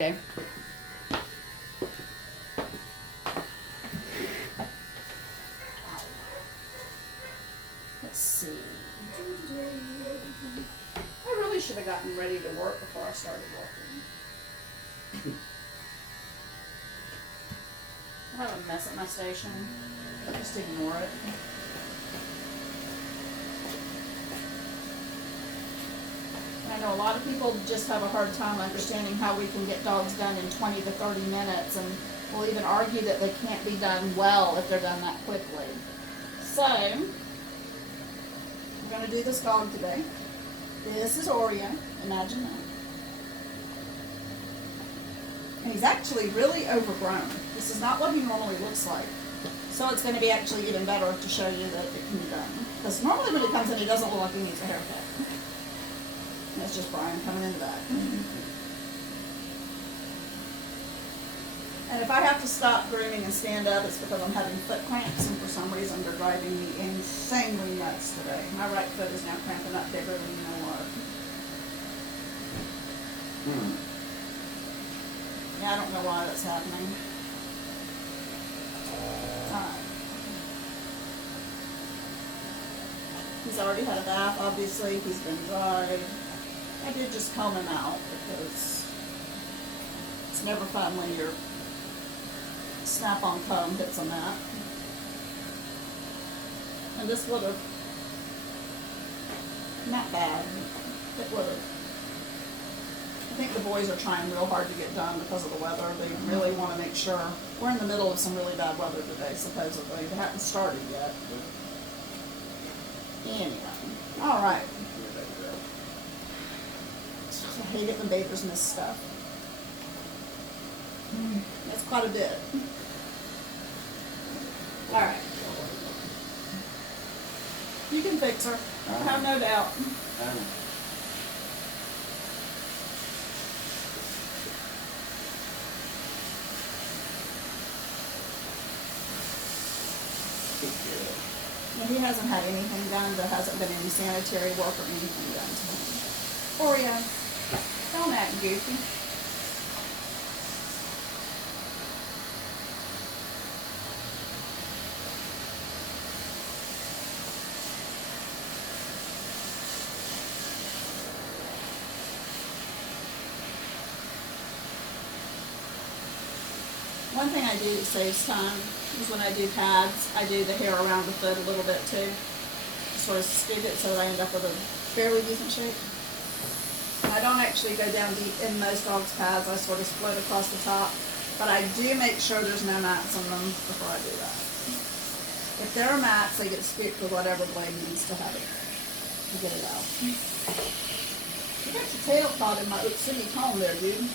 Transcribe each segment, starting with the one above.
Okay. Let's see. I really should have gotten ready to work before I started working. I have a mess at my station. Just ignore it. I know a lot of people just have a hard time understanding how we can get dogs done in 20 to 30 minutes, and will even argue that they can't be done well if they're done that quickly. So, we're going to do this dog today. This is Oreo. Imagine that. And he's actually really overgrown. This is not what he normally looks like. So it's going to be actually even better to show you that it can be done. Because normally when he comes in, he doesn't look like he needs a haircut. That's just Brian coming in the back. And if I have to stop grooming and stand up, it's because I'm having foot cramps, and for some reason they're driving me insanely nuts today. My right foot is now cramping up bigger than you know what. Yeah, I don't know why that's happening. Alright. He's already had a bath, obviously. He's been dry. I did just comb him out because it's never fun when your snap-on comb hits a mat. And this would have, not bad, it would have. I think the boys are trying real hard to get done because of the weather. They really want to make sure. We're in the middle of some really bad weather today, supposedly. It hasn't started yet. Anyway, alright. I hate it when bathers miss stuff. That's quite a bit. Alright. You can fix her. I have no doubt. And he hasn't had anything done. There hasn't been any sanitary work or anything done to him. Oreo, don't act goofy. One thing I do that saves time is when I do pads, I do the hair around the foot a little bit too. Sort of scoop it so that I end up with a fairly decent shape. I don't actually go down deep in most dogs' pads. I sort of float across the top. But I do make sure there's no mats on them before I do that. If there are mats, they get scooped with whatever blade needs to have it to get it out. You got your tail caught in my Oak City comb there, dude.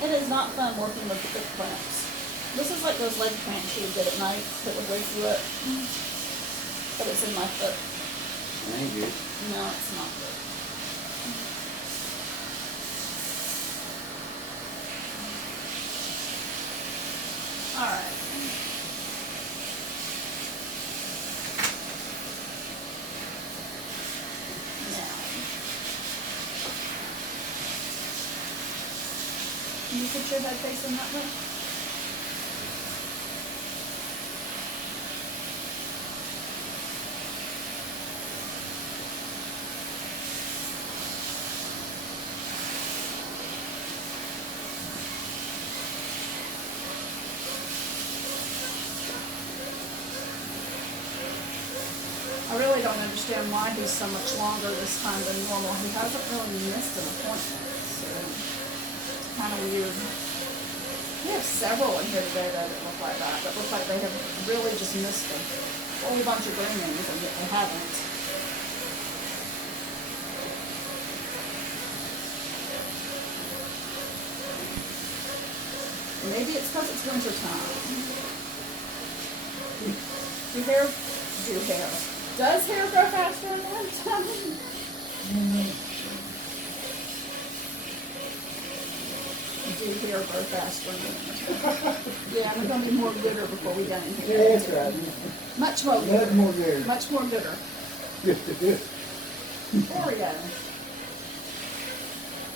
It is not fun working with foot cramps. This is like those leg cramps you would get at night that would wake you up. But it's in my foot. It ain't good. No, it's not good. Alright. Can you put your head facing that way? I really don't understand why he's so much longer this time than normal. He hasn't really missed an appointment, so it's kind of weird. We have several in here today though that look like that look like they have really just missed a whole bunch of groomings and yet they haven't. Maybe it's because it's winter time. Do hair. Does hair grow faster in winter time? Do your hair grow faster. Yeah, we're gonna be more gooder before we done in here. Yeah, that's right. Much more Much gooder. more good. Much more gooder. There we go.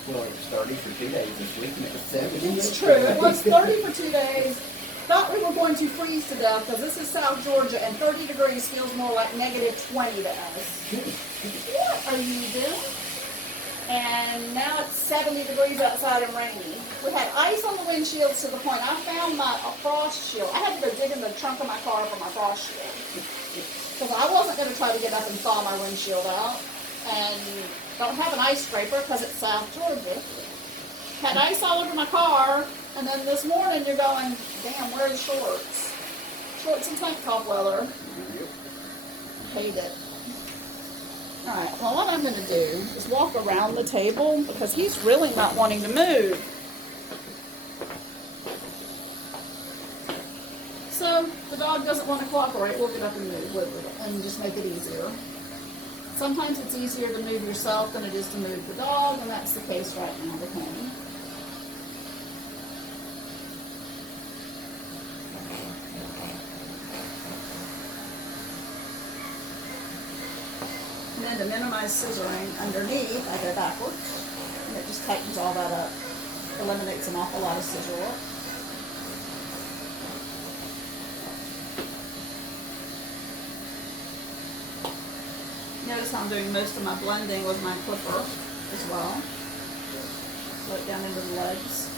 Well, it was 30 for 2 days this week and it was 70. It's true. It was 30 for 2 days. Thought we were going to freeze to death because this is South Georgia and 30 degrees feels more like -20 to us. What are you doing? And now it's 70 degrees outside and rainy. We had ice on the windshields to the point I found my frost shield. I had to go dig in the trunk of my car for my frost shield. Because I wasn't going to try to get up and thaw my windshield out. And don't have an ice scraper because it's South Georgia. Had ice all over my car. And then this morning you're going, damn, where are the shorts? Shorts and tank top weather. Hate it. Alright, well what I'm going to do is walk around the table because he's really not wanting to move. So, the dog doesn't want to cooperate, we'll get up and move with it and just make it easier. Sometimes it's easier to move yourself than it is to move the dog, and that's the case right now with him. And then to minimize scissoring underneath, I go backwards, and it just tightens all that up. Eliminates an awful lot of scissor work. Notice how I'm doing most of my blending with my clipper as well. Slow it down into the legs.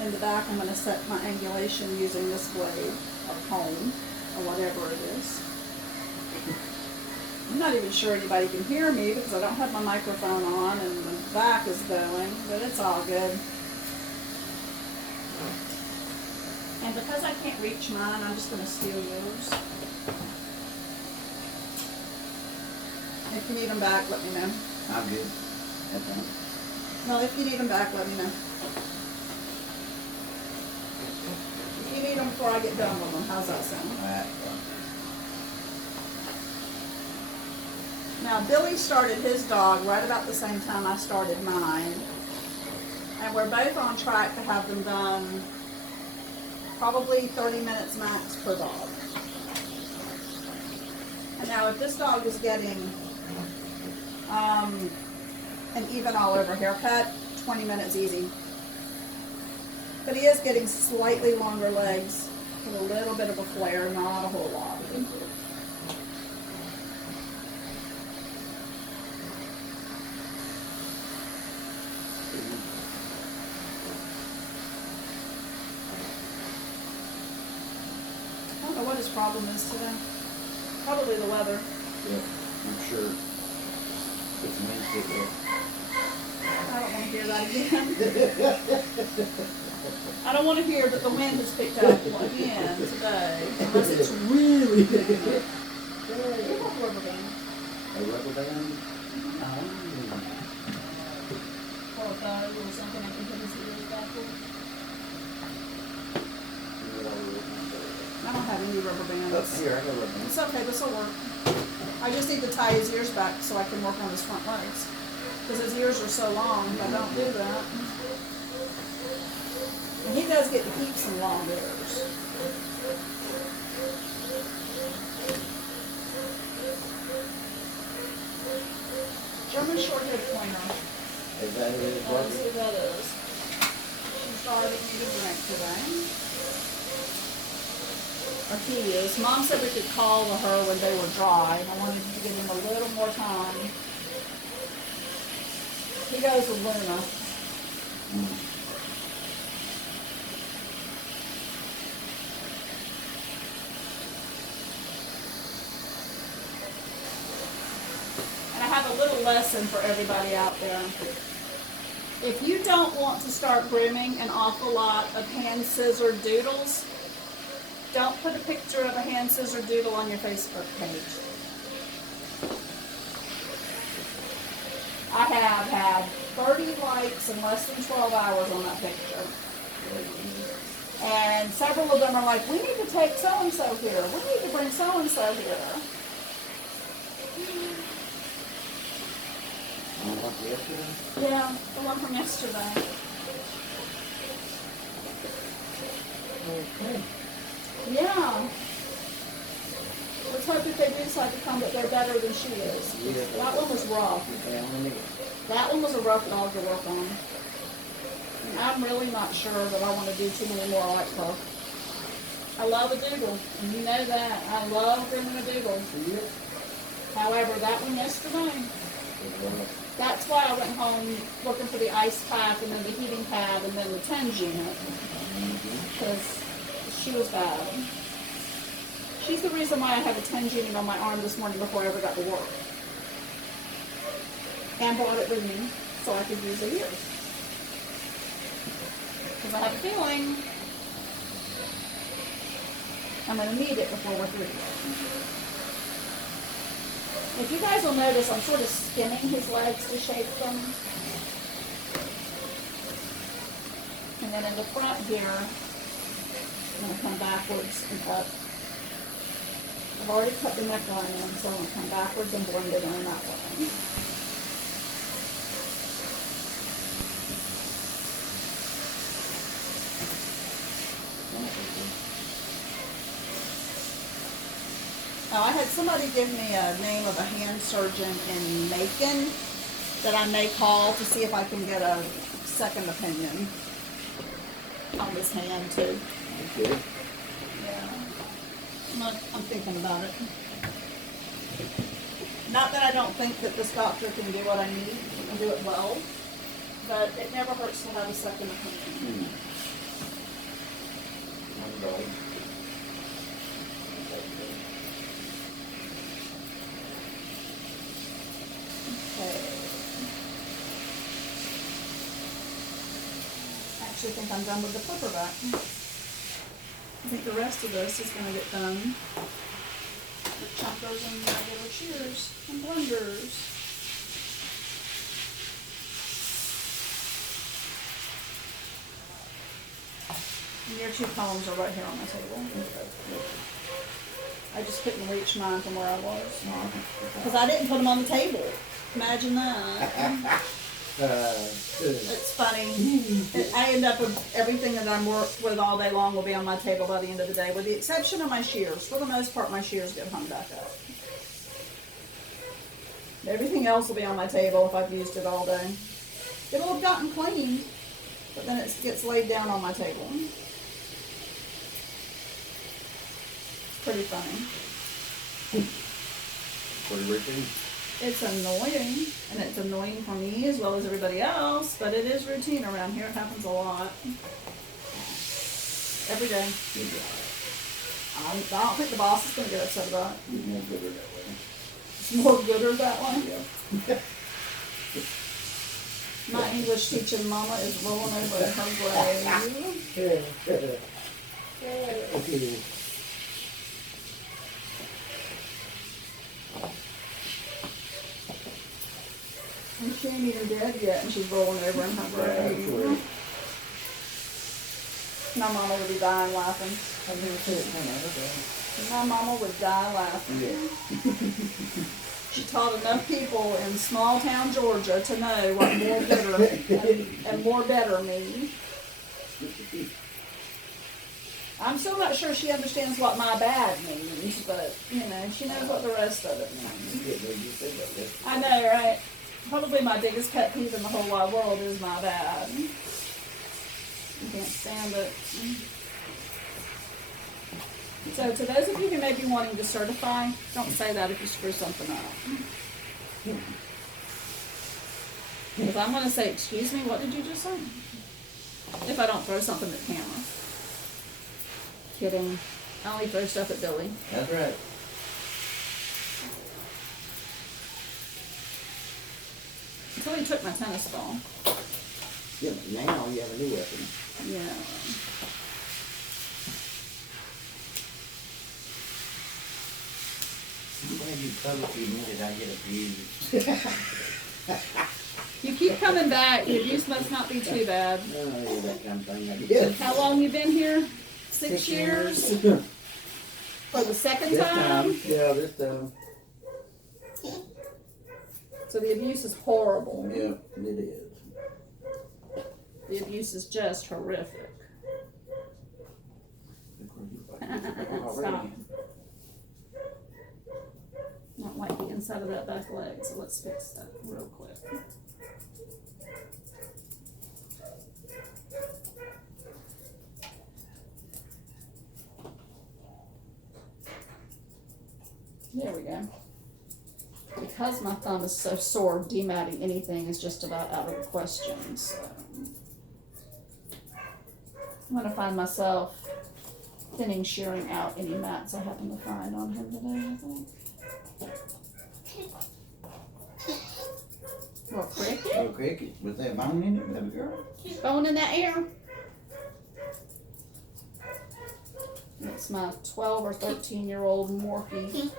In the back, I'm going to set my angulation using this blade or comb or whatever it is. I'm not even sure anybody can hear me because I don't have my microphone on and the back is going, but it's all good. And because I can't reach mine, I'm just going to steal yours. If you need them back, let me know. I'm good. Okay. Well, if you need them back, let me know. If you need them before I get done with them, how's that sound? Alright. Now, Billy started his dog right about the same time I started mine. And we're both on track to have them done probably 30 minutes max per dog. And now, if this dog is getting an even all over haircut, 20 minutes easy. But he is getting slightly longer legs with a little bit of a flare, not a whole lot. I don't know what his problem is today. Probably the weather. Yeah, I'm sure. It's Wednesday. I don't want to hear that again. I don't want to hear that the wind has picked up again today, unless it's really big. You want a rubber band? A rubber band? Or a bow or something I can put his ears back with. I don't have any rubber bands. Oh, here, I got a rubber band. It's okay, this will work. I just need to tie his ears back so I can work on his front legs. Because his ears are so long, if I don't do that. And he does get to keep some long ears. German short-haired pointer. Is that who it is? Let's see who that is. She's starting me to drink today. Or he is. Mom said we could call her when they were dry. I wanted to give him a little more time. He goes with Luna. And I have a little lesson for everybody out there. If you don't want to start grooming an awful lot of hand scissor doodles, don't put a picture of a hand scissor doodle on your Facebook page. I have had 30 likes in less than 12 hours on that picture. And several of them are like, we need to take so-and-so here. We need to bring so-and-so here. Like yesterday? Yeah, the one from yesterday. Okay. Yeah. Let's hope if they do decide to come that they're better than she is. Yeah. That one was rough. That one was a rough dog to work on. And I'm really not sure that I want to do too many more like her. I love a doodle, and you know that. I love grooming a doodle. Yep. However, that one yesterday, that's why I went home looking for the ice pack and then the heating pad and then the TENS unit. Because she was bad. She's the reason why I have a TENS unit on my arm this morning before I ever got to work. And brought it with me so I could use it here. Because I have a feeling I'm going to need it before we're through. If you guys will notice, I'm sort of spinning his legs to shape them. And then in the front here, I'm going to come backwards and up. I've already cut the neckline in, so I'm going to come backwards and blend it in that way. Now, I had somebody give me a name of a hand surgeon in Macon that I may call to see if I can get a second opinion on this hand too. Okay. Yeah. I'm thinking about it. Not that I don't think that this doctor can do what I need and do it well, but it never hurts to have a second opinion. One dog. Okay. I actually think I'm done with the flipper back. I think the rest of this is going to get done with choppers and regular shears and blenders. And your two combs are right here on the table. I just couldn't reach mine from where I was. Because I didn't put them on the table. Imagine that. It's funny. I end up with everything that I'm worked with all day long will be on my table by the end of the day, with the exception of my shears. For the most part, my shears get hung back up. Everything else will be on my table if I've used it all day. It'll have gotten clean, but then it gets laid down on my table. Pretty funny. Pretty routine. It's annoying, and it's annoying for me as well as everybody else, but it is routine around here. It happens a lot. Every day. I don't think the boss is going to get upset about it. It's more gooder that way. It's more gooder that way. Yeah. My English teaching mama is rolling over in her grave. Okay. And she ain't even dead yet, and she's rolling over in her grave. My mama would be dying laughing. I've never seen it come out of My mama would die laughing. Yeah. She taught enough people in small town Georgia to know what more bitter and more better mean. I'm still not sure she understands what my bad means, but, you know, she knows what the rest of it means. I know, right? Probably my biggest pet peeve in the whole wide world is my bad. I can't stand it. So to those of you who may be wanting to certify, don't say that if you screw something up. Because I'm going to say, excuse me, what did you just say? If I don't throw something at the camera. Kidding. I only throw stuff at Billy. That's right. Until he took my tennis ball. Yeah, but now you have a new weapon. Yeah. I'm glad you publicly admitted I get abused. You keep coming back. The abuse must not be too bad. Oh, yeah, that kind of thing, I guess. How long you been here? 6 years? For the second This time? Yeah, this time. So the abuse is horrible. Yeah, it is. The abuse is just horrific. Stop. Not like the inside of that back leg, so let's fix that real quick. There we go. Because my thumb is so sore, dematting anything is just about out of the question. So I'm gonna find myself thinning, shearing out any mats I happen to find on him today, I think. Little cricket? Little cricket with that bone in it, baby girl. Bone in that ear. It's my 12 or 13-year-old Morphe.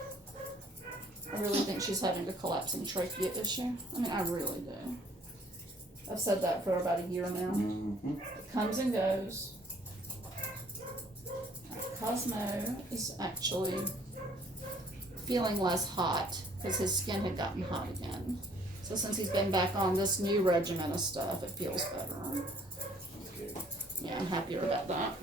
I really think she's having a collapsing trachea issue. I mean, I really do. I've said that for about a year now. Mm-hmm. It comes and goes. Cosmo is actually feeling less hot because his skin had gotten hot again. So since he's been back on this new regimen of stuff, it feels better. Okay. Yeah, I'm happier about that.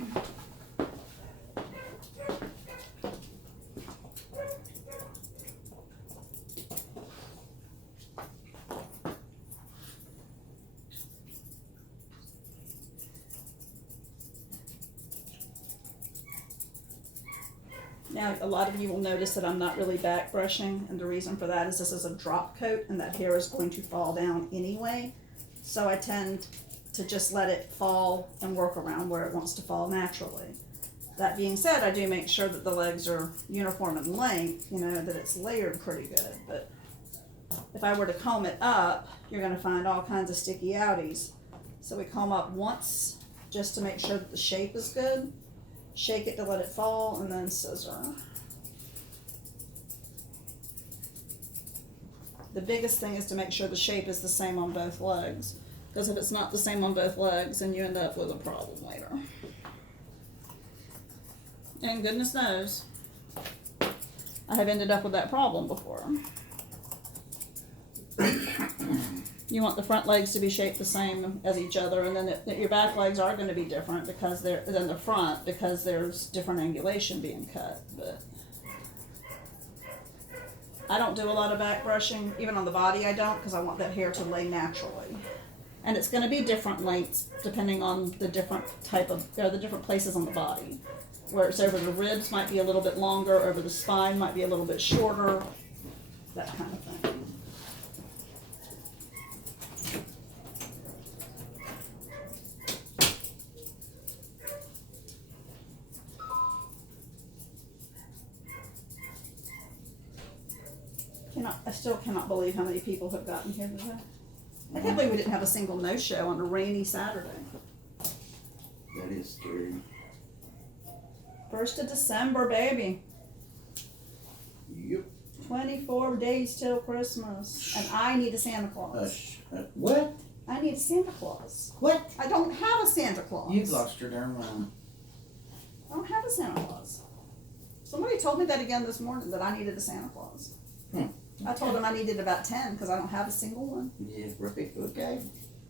Now, a lot of you will notice that I'm not really back brushing, and the reason for that is this is a drop coat, and that hair is going to fall down anyway. So I tend to just let it fall and work around where it wants to fall naturally. That being said, I do make sure that the legs are uniform in length, you know, that it's layered pretty good. But if I were to comb it up, you're going to find all kinds of sticky outies. So we comb up once just to make sure that the shape is good. Shake it to let it fall, and then scissor. The biggest thing is to make sure the shape is the same on both legs, because if it's not the same on both legs, then you end up with a problem later. And goodness knows, I have ended up with that problem before. You want the front legs to be shaped the same as each other, and then your back legs are going to be different because than the front, because there's different angulation being cut. But I don't do a lot of back brushing, even on the body I don't, because I want that hair to lay naturally. And it's going to be different lengths depending on the different the different places on the body. Where it's over the ribs might be a little bit longer, over the spine might be a little bit shorter, that kind of thing. I still cannot believe how many people have gotten here today. I can't believe we didn't have a single no-show on a rainy Saturday. That is scary. 1st of December, baby. Yep. 24 days till Christmas. And I need a Santa Claus. What? I need a Santa Claus. What? I don't have a Santa Claus. You've lost your darn mind. I don't have a Santa Claus. Somebody told me that again this morning, that I needed a Santa Claus. I told him I needed about 10 because I don't have a single one. Yeah, right. Okay.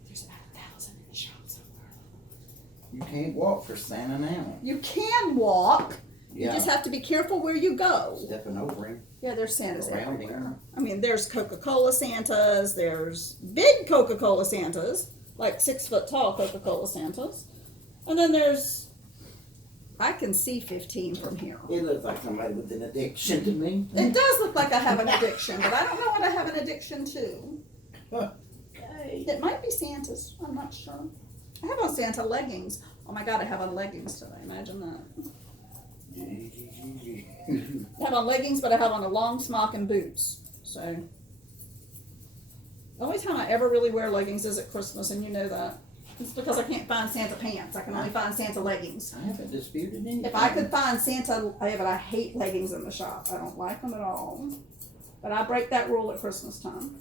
There's about 1,000 in the shop somewhere. You can't walk for Santa now. You can walk. Yeah. You just have to be careful where you go. Stepping over him. Yeah, there's Santas Around everywhere. him. I mean, there's Coca-Cola Santas. There's big Coca-Cola Santas, like 6 foot tall Coca-Cola Santas. And then there's, I can see 15 from here. It looks like somebody with an addiction to me. It does look like I have an addiction, but I don't know what I have an addiction to. Okay. It might be Santa's. I'm not sure. I have on Santa leggings. Oh my God, I have on leggings today. Imagine that. I have on leggings, but I have on a long smock and boots. So, the only time I ever really wear leggings is at Christmas, and you know that. It's because I can't find Santa pants. I can only find Santa leggings. I haven't disputed anything. If I could find Santa, but I hate leggings in the shop. I don't like them at all. But I break that rule at Christmas time.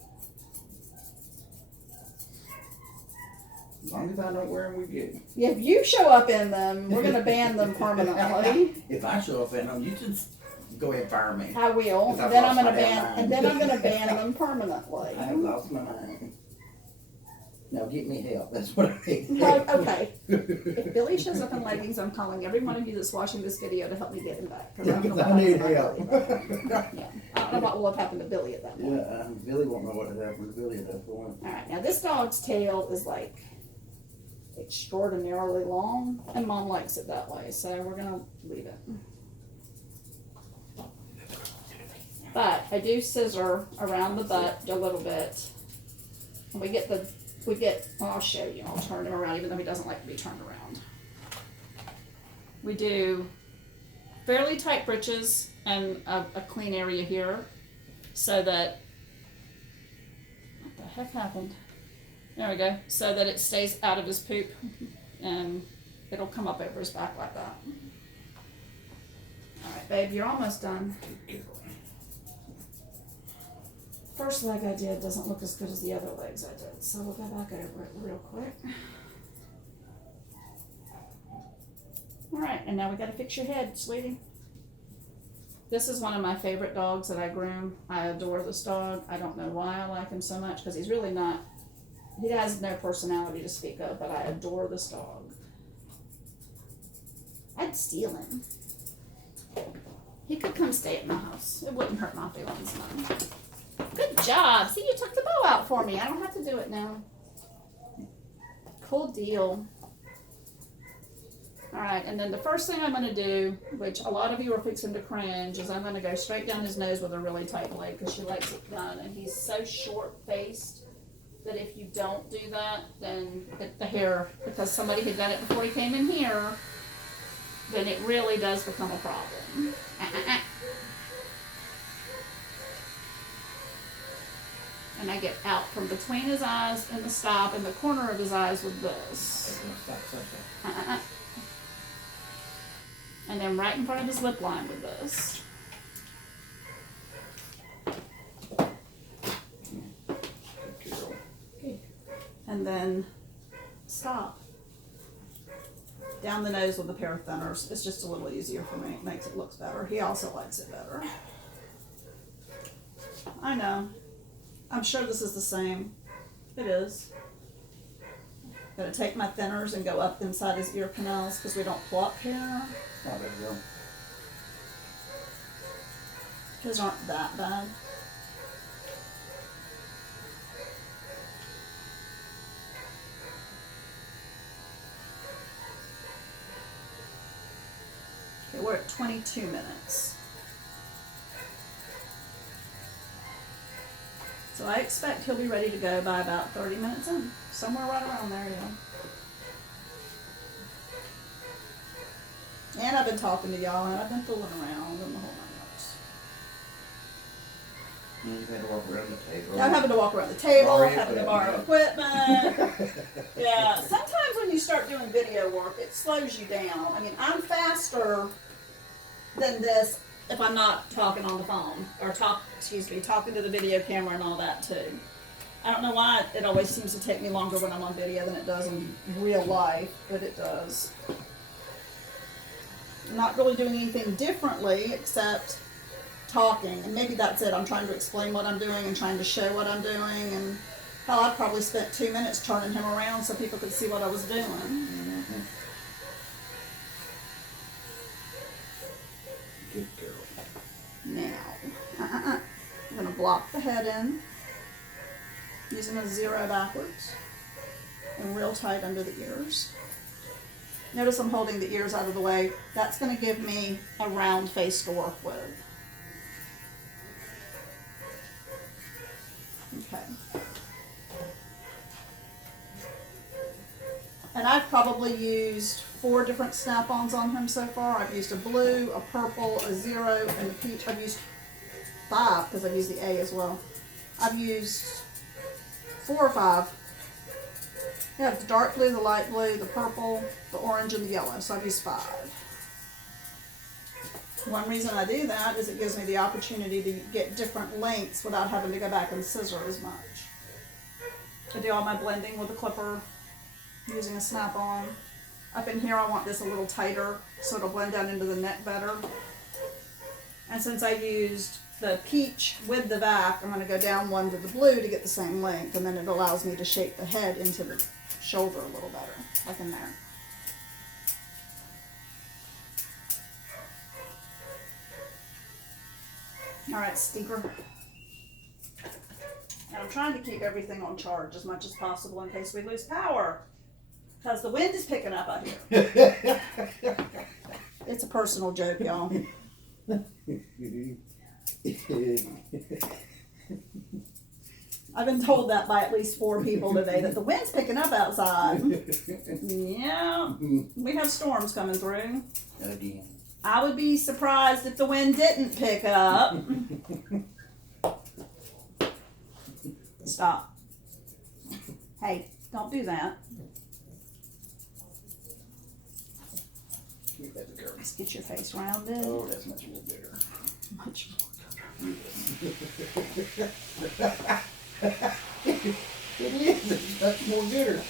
As long as I don't wear them, we good. Yeah, if you show up in them, we're gonna ban them permanently. If I show up in them, you just go ahead and fire me. I will. 'Cause I've And then I'm lost gonna my damn ban, mind. and then I'm gonna ban them permanently. I have lost my mind. Now get me help. That's what I need. No, okay. If Billy shows up in leggings, I'm calling every one of you that's watching this video to help me get him back. I don't know what I need happened to help. Billy. Yeah. I don't know what will have happened to Billy at that point. Yeah, Billy won't know what had happened to Billy at that point. Alright, now this dog's tail is like extraordinarily long, and Mom likes it that way, so we're gonna leave it. But I do scissor around the butt a little bit. And well, I'll show you. I'll turn him around even though he doesn't like to be turned around. We do fairly tight breeches and a clean area here so that, what the heck happened? There we go. So that it stays out of his poop and it'll come up over his back like that. Alright, babe, you're almost done. First leg I did doesn't look as good as the other legs I did, so we'll go back over it real quick. Alright, and now we gotta fix your head, sweetie. This is one of my favorite dogs that I groom. I adore this dog. I don't know why I like him so much, because he's really not, he has no personality to speak of, but I adore this dog. I'd steal him. He could come stay at my house. It wouldn't hurt my feelings none. Good job. See, you took the bow out for me. I don't have to do it now. Cool deal. Alright, and then the first thing I'm going to do, which a lot of you are fixing to cringe, is I'm going to go straight down his nose with a really tight blade because she likes it done. And he's so short-faced that if you don't do that, then the hair, because somebody had done it before he came in here, then it really does become a problem. And I get out from between his eyes and the stop and the corner of his eyes with this. And then right in front of his lip line with this. And then stop. Down the nose with a pair of thinners. It's just a little easier for me. It makes it look better. He also likes it better. I know. I'm sure this is the same. It is. Gonna take my thinners and go up inside his ear canals because we don't pluck hair. Oh, there you go. His aren't that bad. Okay, we're at 22 minutes. So I expect he'll be ready to go by about 30 minutes in. Somewhere right around there, yeah. And I've been talking to y'all, and I've been fooling around and the whole 9 yards. You've had to walk around the table. I'm having to walk around the table, Borrow having to equipment. borrow equipment. Yeah, sometimes when you start doing video work, it slows you down. I mean, I'm faster than this if I'm not talking on the phone or talking to the video camera and all that too. I don't know why it always seems to take me longer when I'm on video than it does in real life, but it does. I'm not really doing anything differently except talking, and maybe that's it. I'm trying to explain what I'm doing and trying to show what I'm doing, and hell, I probably spent 2 minutes turning him around so people could see what I was doing. Mm-hmm. Good girl. Now, I'm going to block the head in using a 0 backwards and real tight under the ears. Notice I'm holding the ears out of the way. That's going to give me a round face to work with. Okay. And I've probably used 4 different snap-ons on him so far. I've used a blue, a purple, a 0, and a peach. I've used 5 because I've used the A as well. I've used 4 or 5. I have the dark blue, the light blue, the purple, the orange, and the yellow. So I've used 5. One reason I do that is it gives me the opportunity to get different lengths without having to go back and scissor as much. I do all my blending with a clipper. using a snap-on. Up in here I want this a little tighter so it'll blend down into the neck better. And since I used the peach with the vac, I'm going to go down one to the blue to get the same length, and then it allows me to shape the head into the shoulder a little better, like in there. Alright, stinker. And I'm trying to keep everything on charge as much as possible in case we lose power. Because the wind is picking up out here. It's a personal joke, y'all. I've been told that by at least 4 people today, that the wind's picking up outside. Yeah, we have storms coming through. Again. I would be surprised if the wind didn't pick up. Stop. Hey, don't do that. Let's get your face rounded. Oh, that's much more bitter. Much more. It is. It's much more bitter.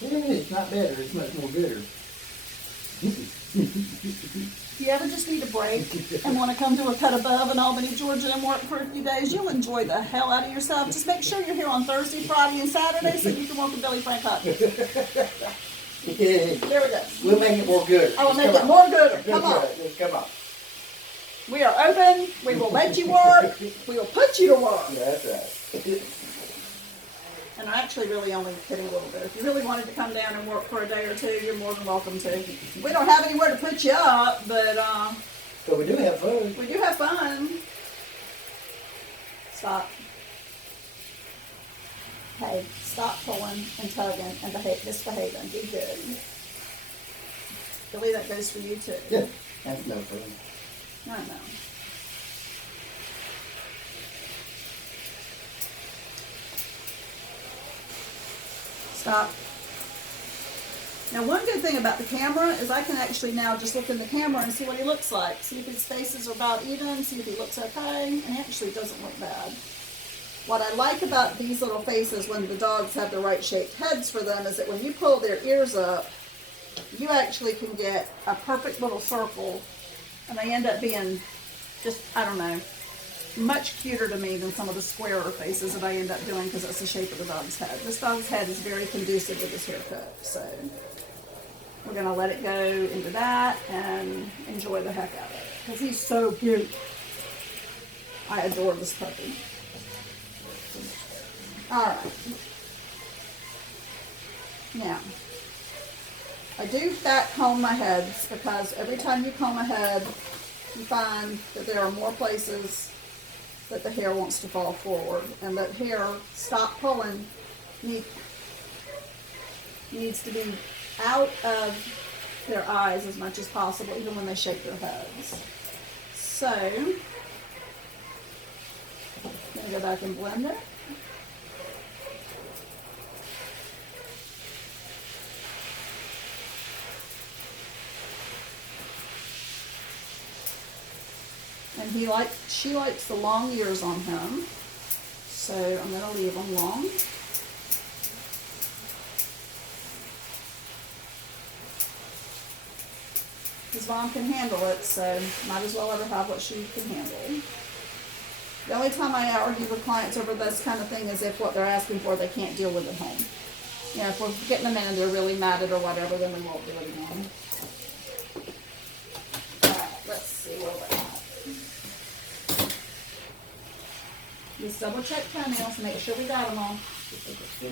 It's not better. It's much more bitter. If you ever just need a break and want to come to a cut above in Albany, Georgia and work for a few days, you'll enjoy the hell out of yourself. Just make sure you're here on Thursday, Friday, and Saturday so you can work with Billy Frank Hutton. There we go. We'll make it more good. I will make it more good. Come on. Come on. We are open. We will let you work. We will put you to work. That's right. And I'm actually really only kidding a little bit. If you really wanted to come down and work for a day or two, you're more than welcome to. We don't have anywhere to put you up, but But we do have fun. we do have fun. Stop. Hey, stop pulling and tugging and misbehaving. Be good. Billy, that goes for you too. Yeah, that's no fun. I know. Stop. Now, one good thing about the camera is I can actually now just look in the camera and see what he looks like. See if his faces are about even, see if he looks okay, and he actually doesn't look bad. What I like about these little faces when the dogs have the right shaped heads for them is that when you pull their ears up, you actually can get a perfect little circle, and they end up being just, I don't know, much cuter to me than some of the squarer faces that I end up doing because it's the shape of the dog's head. This dog's head is very conducive with this haircut, so we're going to let it go into that and enjoy the heck out of it because he's so cute. I adore this puppy. Alright. Now, I do fat comb my heads because every time you comb a head, you find that there are more places that the hair wants to fall forward, and that hair, stop pulling, needs to be out of their eyes as much as possible, even when they shake their heads. So, I'm going to go back and blend it. And she likes the long ears on him, so I'm going to leave them long. His mom can handle it, so might as well let her have what she can handle. The only time I argue with clients over this kind of thing is if what they're asking for they can't deal with at home. You know, if we're getting them in and they're really mad at or whatever, then we won't do it again. Alright, let's see what we have. Just double check toenails, make sure we got them all.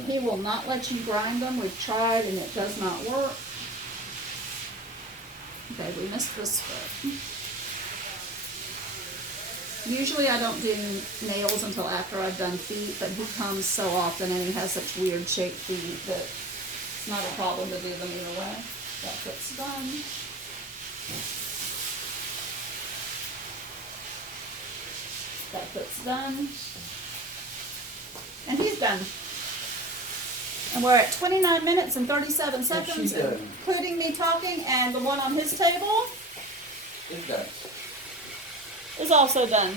He will not let you grind them. We've tried and it does not work. Okay, we missed this foot. Usually I don't do nails until after I've done feet, but he comes so often and he has such weird shaped feet that it's not a problem to do them either way. That foot's done. That foot's done. And he's done. And we're at 29 minutes and 37 seconds, including me talking, and the one on his table It's done. is also done.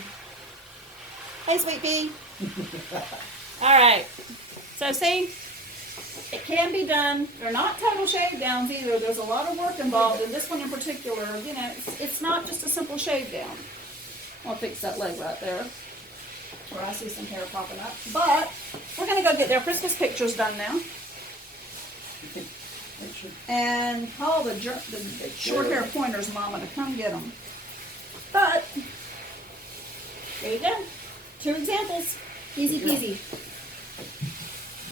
Hey, sweet pea. All right. So see, It can be done. They're not total shave downs either. There's a lot of work involved in this one in particular. You know, it's not just a simple shave down. I'll fix that leg right there where I see some hair popping up. But we're going to go get their Christmas pictures done now. And call the short hair pointers mama to come get them. But there you go. 2 examples. Easy peasy.